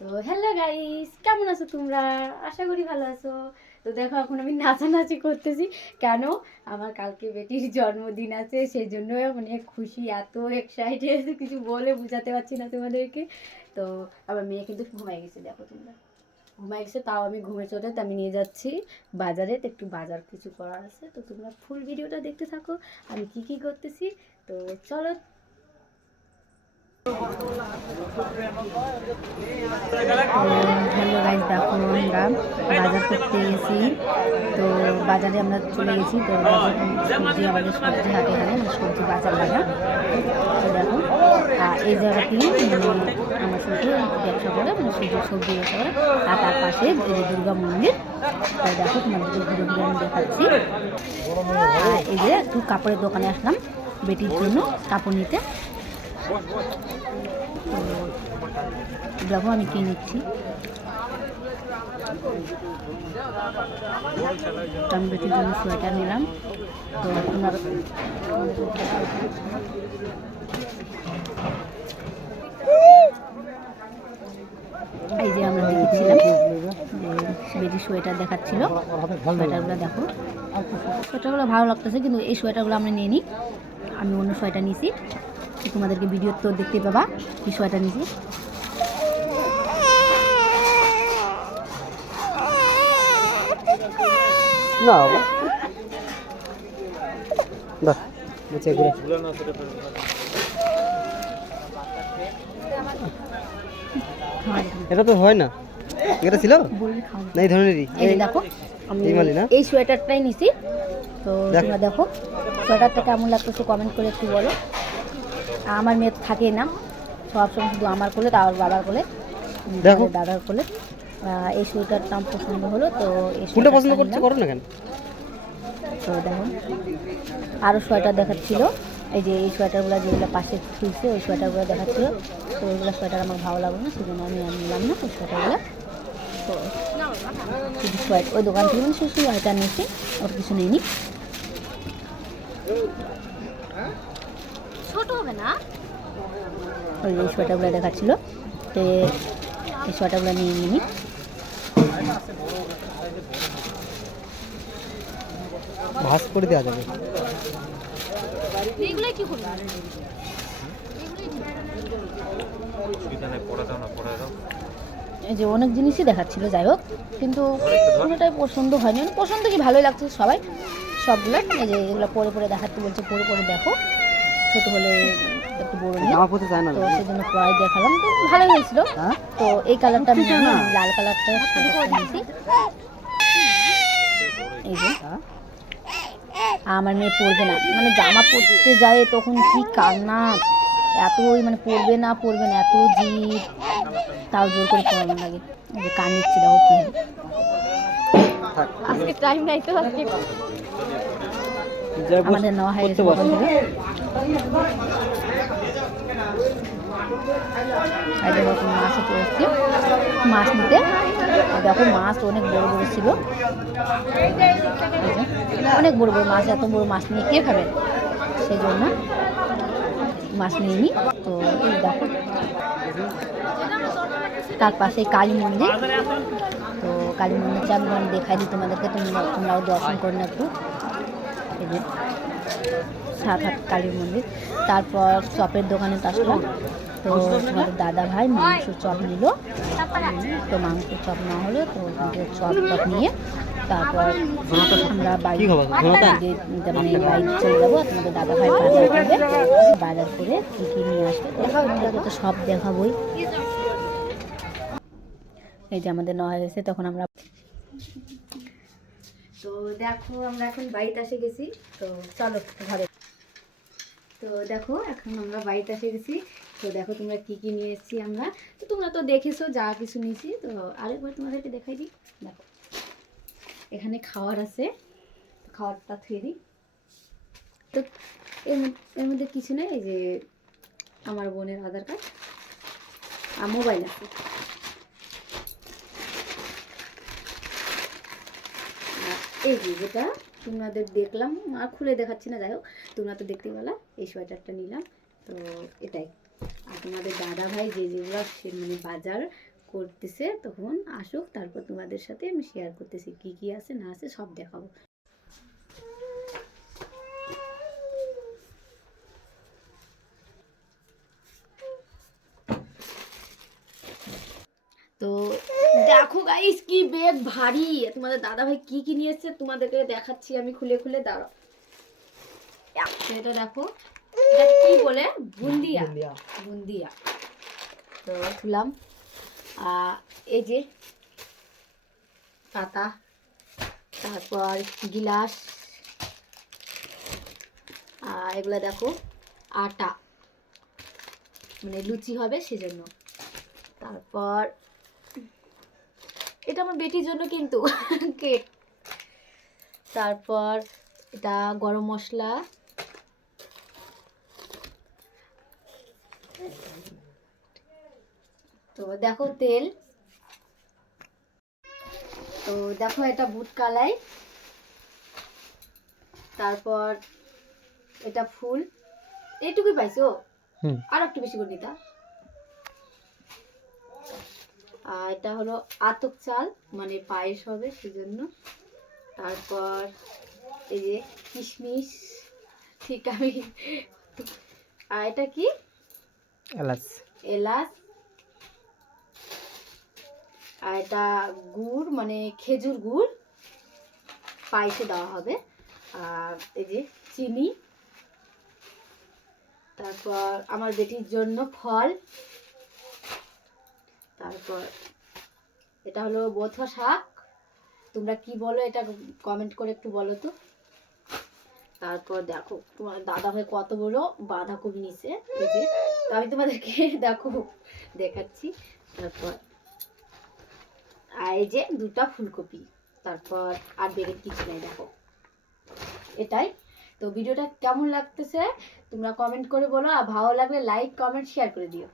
তো hello guys, কেমন আছো তোমরা? আশা করি ভালো আছো। তো দেখো এখন আমি নাচানাচি করতেছি। কেন? আমার কালকে বেটির জন্মদিন আছে, সেই জন্য মানে খুশি, এত এক্সাইটেড, কিছু বলে বোঝাতে পারছি না তোমাদেরকে। তো আমার মেয়ে কিন্তু ঘুমাই গেছে, দেখো তোমরা, ঘুমাই গেছে। তাও আমি ঘুমে চলে আমি নিয়ে যাচ্ছি বাজারে, তো একটু বাজার কিছু করার আছে। তো তোমরা ফুল ভিডিওটা দেখতে থাকো আমি কি কি করতেছি। তো চলো। হ্যালো গাইস, দেখো আমরা বাজার করতে গেছি। তো বাজারে আমরা চলে গেছি। তো সবজি, আমাদের সবজি হাটে, এখানে মানে সবজি বাজার লাগা। তো দেখো এই জায়গাটি মানে আমার শুধু ব্যবসা করে, মানে শুধু সবজি ব্যবসা করে। আর তার পাশে এই যে দুর্গা মন্দির। তো দেখো তোমাদেরকে ঘুরে ঘুরে আমি দেখাচ্ছি। এই যে একটু কাপড়ের দোকানে আসলাম বেটির জন্য কাপড় নিতে। তো দেখো আমি কিনে নিচ্ছি। আমি বেটির জন্য সোয়েটার নিলাম। তো তোমার এই যে আমরা দেখেছিলাম যে বেটির সোয়েটার দেখাচ্ছিল, সোয়েটারগুলো দেখো, সোয়েটারগুলো ভালো লাগতেছে, কিন্তু এই সোয়েটারগুলো আমরা নিয়ে নিই। আমি অন্য সোয়েটার নিয়েছি, তোমাদেরকে ভিডিও তো দেখতে পাবা কি সোয়েটার নিয়েছি। না বাহ নিচে ঘুরে এটা তো হয় না, এটা ছিল না এই ধরনেরই। এই যে দেখো আমি এই সোয়েটারটাই নিছি। তো তোমরা দেখো সোয়েটারটা কেমন লাগতেছে কমেন্ট করে একটু বলো। আমার মেয়ে থাকে না সবসময়, শুধু আমার কোলে, তার বাবার কোলে, দাদার কোলে। এই সোয়েটারটা আমার পছন্দ হলো, তো এই কোনটা পছন্দ করতে করো না কেন। তো দেখো আরও সোয়েটার দেখাচ্ছিল, এই যে এই সোয়েটারগুলো যেগুলো পাশে খুলছে ওই সোয়েটারগুলো দেখাচ্ছিল। তো ওইগুলো সোয়েটার আমার ভালো লাগলো না, সেজন্য আমি নিলাম না ওই সোয়েটারগুলো। তো শুধু সোয়েটার ওই দোকান থেকে মানে শুধু সোয়েটার নিয়েছি, ওর কিছু নেইনি। ছোট হবে না ওই এই সোয়েটারগুলো দেখাচ্ছিল, তো এই সোয়েটারগুলো নিয়ে নিই। ভাঁজ করে দেওয়া যাবে। এইগুলাই কি করব? এই যে অনেক জিনিসই দেখাচ্ছিল, যাই হোক, কিন্তু কোনোটাই পছন্দ হয়নি। পছন্দ কি ভালোই লাগছে সবাই, সবগুলো। এই যে এগুলো পরে পরে দেখাতে বলছে, পরে পরে দেখো, ছোটো হলে একটু বড় নিয়ে, তো সেই জন্য পরাই দেখালাম। তো ভালোই হয়েছিল। তো এই কালারটা লাল কালারটা নিয়েছি। এই যে আমার মেয়ে পরবে না, মানে জামা পরতে যায় তখন কি কান্না, এতই মানে পরবে না পরবে না, এত জিদ, তাও জোর করে পরানো লাগে। যে কান নিচ্ছে, দেখো কি আজকে টাইম নাই তো, আজকে আমাদের নেওয়া হয়ে গেছে দোকান থেকে। আর দেখো মাছও চলে এসছে মাছ নিতে। দেখো মাছ অনেক বড় বড় ছিল, অনেক বড় বড় মাছ। এত বড় মাছ নিয়ে কে খাবে, সেই জন্য মাছ নিয়ে নিই। তো এই দেখো তার পাশে কালী মন্দির। তো কালী মন্দিরটা আমি দেখাই দিই তোমাদেরকে, তোমরাও দর্শন করে না একটু। এই যে সাত হাত কালী মন্দির। তারপর চপের দোকানে আসলাম। তো তোমাদের দাদা ভাই মাংস চপ নিল। তো মাংস চপ না হলো, তো চপ টপ নিয়ে তারপর আমরা বাড়ি মানে বাড়ি চলে যাবো। তোমাদের দাদা ভাই বাজার করবে, বাজার করে কী কী নিয়ে আসবে তোমাদেরকে তো সব দেখাবোই। এই যে আমাদের নেওয়া হয়েছে, তখন আমরা তো দেখো আমরা এখন বাড়িতে এসে গেছি। তো চলো ঘরে। তো দেখো এখন আমরা বাড়িতে এসে গেছি। তো দেখো তোমরা কি কি নিয়ে এসেছি আমরা। তো তোমরা তো দেখেছো যা কিছু নিয়েছি। তো আরেকবার তোমাদেরকে দেখাই দিই। দেখো এখানে খাওয়ার আছে, খাওয়ারটা থুয়ে দিই। তো এর মধ্যে কিছু নেই, এই যে আমার বোনের আধার কার্ড আর মোবাইল আছে। এই যে যেটা তোমাদের দেখলাম আর খুলে দেখাচ্ছি না, যাই হোক তোমরা তো দেখতে পেলা, এই সোয়েটারটা নিলাম। তো এটাই। আর তোমাদের দাদা ভাই যে যেগুলো মানে বাজার করতেছে, তখন আসুক, তারপর তোমাদের সাথে আমি শেয়ার করতেছি কি কি আছে না আছে সব দেখাবো। তো দেখো গাইস কি ব্যাগ ভারী, তোমাদের দাদা ভাই কি কি নিয়ে এসেছে তোমাদেরকে দেখাচ্ছি আমি খুলে খুলে। দাঁড়াও, এটা দেখো, এটা কি বলে, বুন্দিয়া, বুন্দিয়া। তো খুললাম, এই যে পাতা, তারপর গিলাস, এগুলা দেখো আটা, মানে লুচি হবে সেজন্য। তারপর এটা আমার বেটির জন্য কিন্তু কেক। তারপর এটা গরম মশলা, তো দেখো তেল, তো দেখো এটা বুট কালাই, তারপর এটা ফুল, এইটুকুই পাইছো, আর একটু বেশি করে নিতা। আর এটা হলো আতপ চাল, মানে পায়েস হবে সেজন্য। তারপর এই যে কিশমিশ, ঠিক আমি, আর এটা কি, এলাচ। এলাচ, আর এটা গুড়, মানে খেজুর গুড় পায়েসে দেওয়া হবে। আর এই যে চিনি, তারপর আমার বেটির জন্য ফল, তারপর এটা হলো বথা শাক, তোমরা কি বলো এটা কমেন্ট করে একটু বলো তো। তারপর দেখো তোমার দাদা ভাই কত বড় বাঁধাকপি নিছে, এই যে, তো আমি তোমাদেরকে দেখো দেখাচ্ছি। তারপর আর এই যে দুটা ফুলকপি, তারপর আর বেগের কিছু নাই, দেখো এটাই। তো ভিডিওটা কেমন লাগতেছে তোমরা কমেন্ট করে বলো, আর ভালো লাগলে লাইক কমেন্ট শেয়ার করে দিও।